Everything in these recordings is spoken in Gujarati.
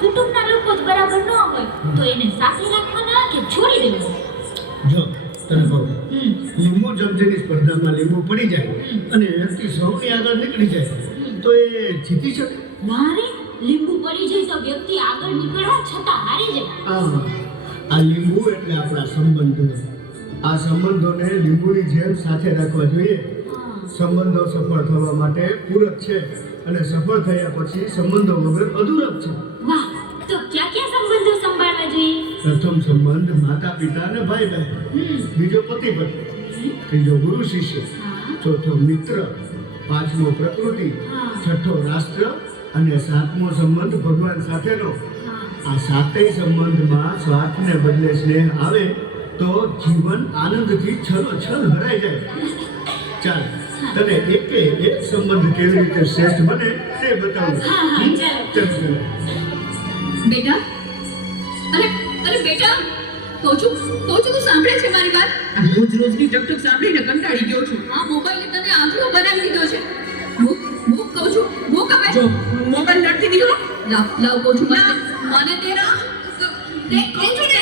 કુટુંબના લોકો જ બરાબર ન હોય તો એને સાથે રાખવાના કે છોડી દેવા? જો તને કહું, લીંબુ ચમચીની સ્પર્ધામાં લીંબુ પડી જાય અને વ્યક્તિ સૌથી આગળ નીકળી જાય તો એ જીતી શકે? ના રે, લીંબુ પડી જાય તો વ્યક્તિ આગળ નીકળવા છતાં હારી જાય. આ લીંબુ એટલે આપણા સંબંધો. આ સંબંધોને લીંબુની જેમ સાથે રાખવા જોઈએ. સંબંધો સફળ થવા માટે પૂરક છે અને સફળ થયા પછી સંબંધો વગર અધૂરક છે. વાહ, તો ક્યાં ક્યાં સંબંધો સંભાળવા જોઈએ? પ્રથમ સંબંધ માતા પિતા અને ભાઈ બહેન, બીજો પતિ પત્ની, ત્રીજો ગુરુ શિષ્ય, ચોથો મિત્ર, પાંચમો પ્રકૃતિ, છઠ્ઠો રાષ્ટ્ર અને સાતમો સંબંધ ભગવાન સાથેનો. આ સાતેય સંબંધમાં સ્વાર્થને બદલે સ્નેહ આવે તો જીવન આનંદથી છલોછલ ભરાઈ જાય. ચાલ, તને એક સંબંધ કેવી રીતે શ્રેષ્ઠ બને તે બતાવું. ચાલ. બેટા, અરે બેટા, કહું છું તું સાંભળે છે મારી વાત? રોજની ટકટક સાંભળીને કંટાળી ગયો છું. આ મોબાઈલે તને આંધળો બનાવી દીધો છે. મૂક કહું છું, મૂક હવે. જો મોબાઈલ લડતી દીધો. લાવ કહું છું મને તેરા દેખ કહું છું ને.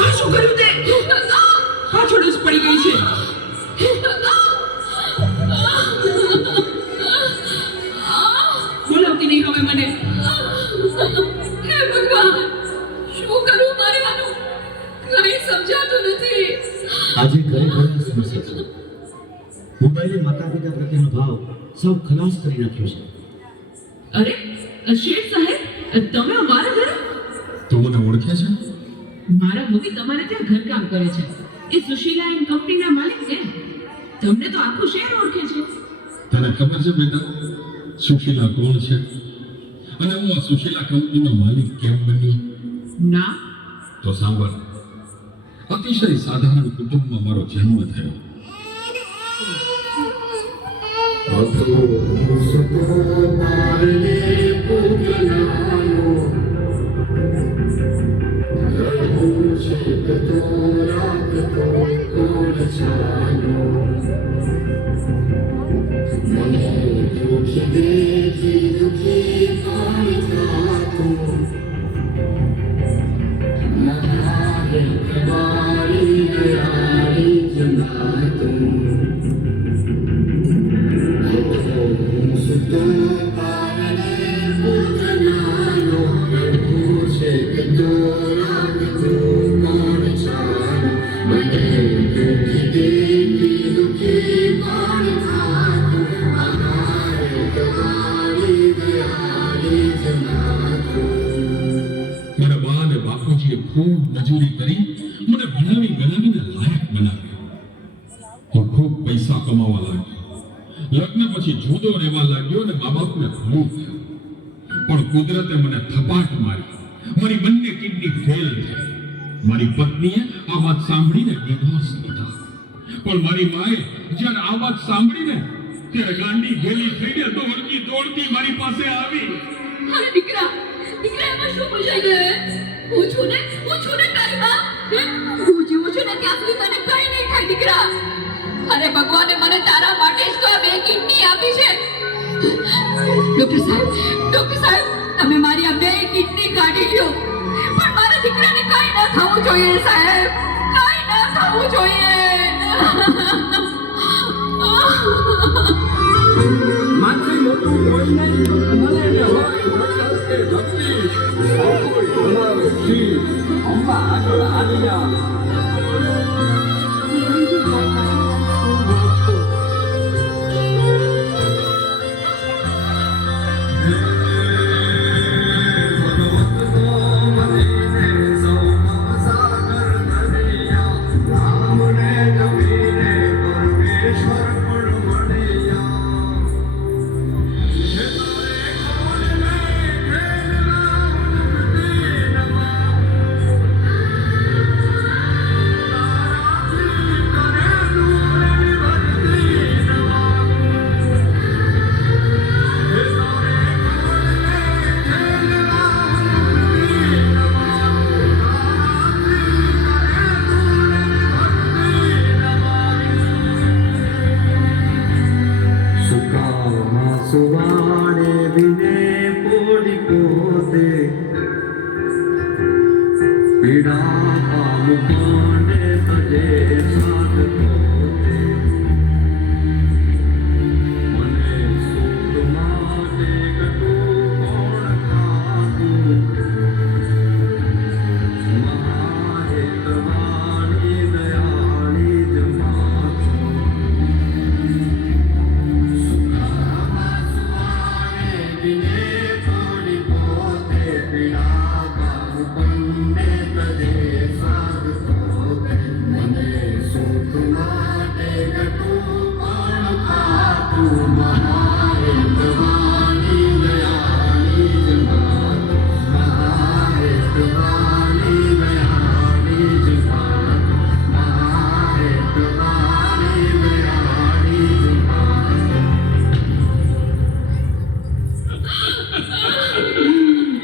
આ શું કર્યું તે? પાછળ જ પડી ગઈ છે. બોલાવતી નહીં હવે મને. હે ભગવાન, શું કરું મારે આનું? કંઈ સમજાતું નથી. આજે ઘરે ઘરે સમસ્યા છે. મોબાઈલે માતા પિતા પ્રત્યેનો ભાવ સૌ ખલાસ કરી નાખ્યો છે. અરે શેઠ સાહેબ, તમે અમારા ઘરે? તો મને ઓળખે છે? મારા મમ્મી તમારે ત્યાં ઘરકામ કરે છે. એ સુશીલા એન્ડ કંપનીના માલિક છે. તમને તો આખું શહેર ઓળખે છે. તને ખબર છે બેટા સુશીલા કોણ છે અને હું આ સુશીલા કંપનીનો માલિક કેમ બન્યો? ના. તો સાંભળ. અતિશય સાધારણ કુટુંબમાં મારો જન્મ થયો. મારા બા અને બાપુજીએ ખૂબ મજૂરી કરી મને ભણાવીને લાયક બનાવ્યો. હું ખૂબ પૈસા કમાવા લાગ્યો. લગ્ન પછી જુદો રહેવા લાગ્યો અને મા બાપને ભૂલું થયું. પણ કુદરતે મને થપાટ મારી. મારી બંને કિડની ફેલ થઈ. મારી પત્નીએ આ વાત સાંભળીને ડિવોર્સ લીધા. પણ મારી માએ જ્યારે આ વાત સાંભળીને ત્યારે ગાંડી ગેલી થઈને દોડતી મારી પાસે આવી. અરે દીકરા એમાં શું પૂછાઈ ગયું? હું છું ને તારી બા. હું જીવું છું ને ત્યાં સુધી તને કંઈ નહીં થાય દીકરા. અરે ભગવાને મને તારા માટે જ તો આ 2 કિડની આપી છે. ડોક્ટર સાહેબ, તમે મારી આ 2 કિડની કાઢી લ્યો. પણ મારા દીકરાને કંઈ ન થવું જોઈએ સાહેબ. કંઈ ન થવું જોઈએ. માથી મોટું કોઈ નહીં મને ને હોય ભક્તિ કોઈ ભણાવે જી અંબા આગળ આવ્યા.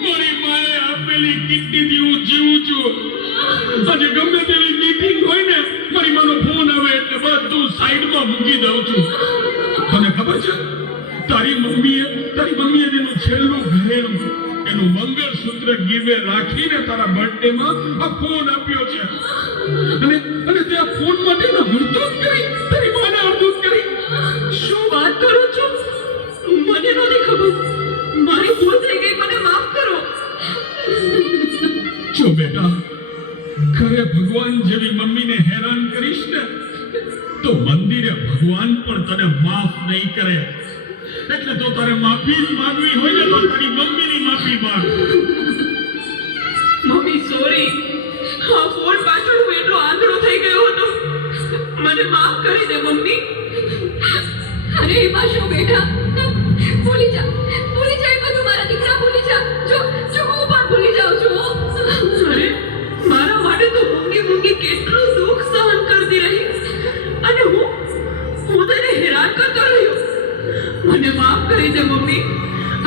મારી માએ આપેલી કિડનીથી હું જીવું છું. આજે ગમે તેવી મીટિંગ હોય ને મારી માનો ફોન આવે એટલે બધું સાઈડમાં મૂકી દઉં છું. તને ખબર છે તારી મમ્મીએ તેનું છેલ્લું ઘરેણું એનું મંગળસૂત્ર ગીવે રાખીને તારા બર્થડેમાં આ ફોન આપ્યો છે. અને તે આ ફોન માટે હડધૂત કરી તારી માને હડધૂત કરી. શું વાત કરો છો? મને નહોતી ખબર. મારી ભૂલ થઈ ગઈ, મને માફ કરો. જો બેટા, ઘરે ભગવાન જેવી મમ્મીને હેરાન કરીશ ને તો મંદિરે ભગવાન પણ તને માફ નહીં કરે. એટલે તો તારે માફી જ માંગવી હોય ને તો તારી મમ્મીની માફી માંગ. Mummy sorry. આ ફોન પાછળ હું એટલો આંધળો થઈ ગયો હતો. મને માફ કરી દે મમ્મી. અરે એમાં શું બેટા, ભૂલી જા એ બધું. મારા દીકરા ભૂલી જા. જો હું પણ ભૂલી જાઉં છું. અરે મારા માટે તો મૂંગી કેટલું દુઃખ સહન કરતી રહી અને હું તને હેરાન કરતો રહ્યો. મને માફ કરી દે મમ્મી.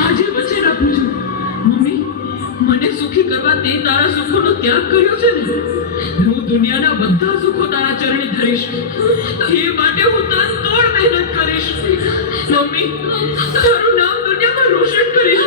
આજે વચ્ચે રાખું છું. મમ્મી, મને સુખી કરવા તે તારા સુખોનો ત્યાગ કર્યો છે ને. હું દુનિયાના બધા સુખો તારા ચરણી ધરીશ. એ માટે હું તનતોડ મહેનત કરીશ. મમ્મી, તારું નામ દુનિયામાં રોશન કરીશ.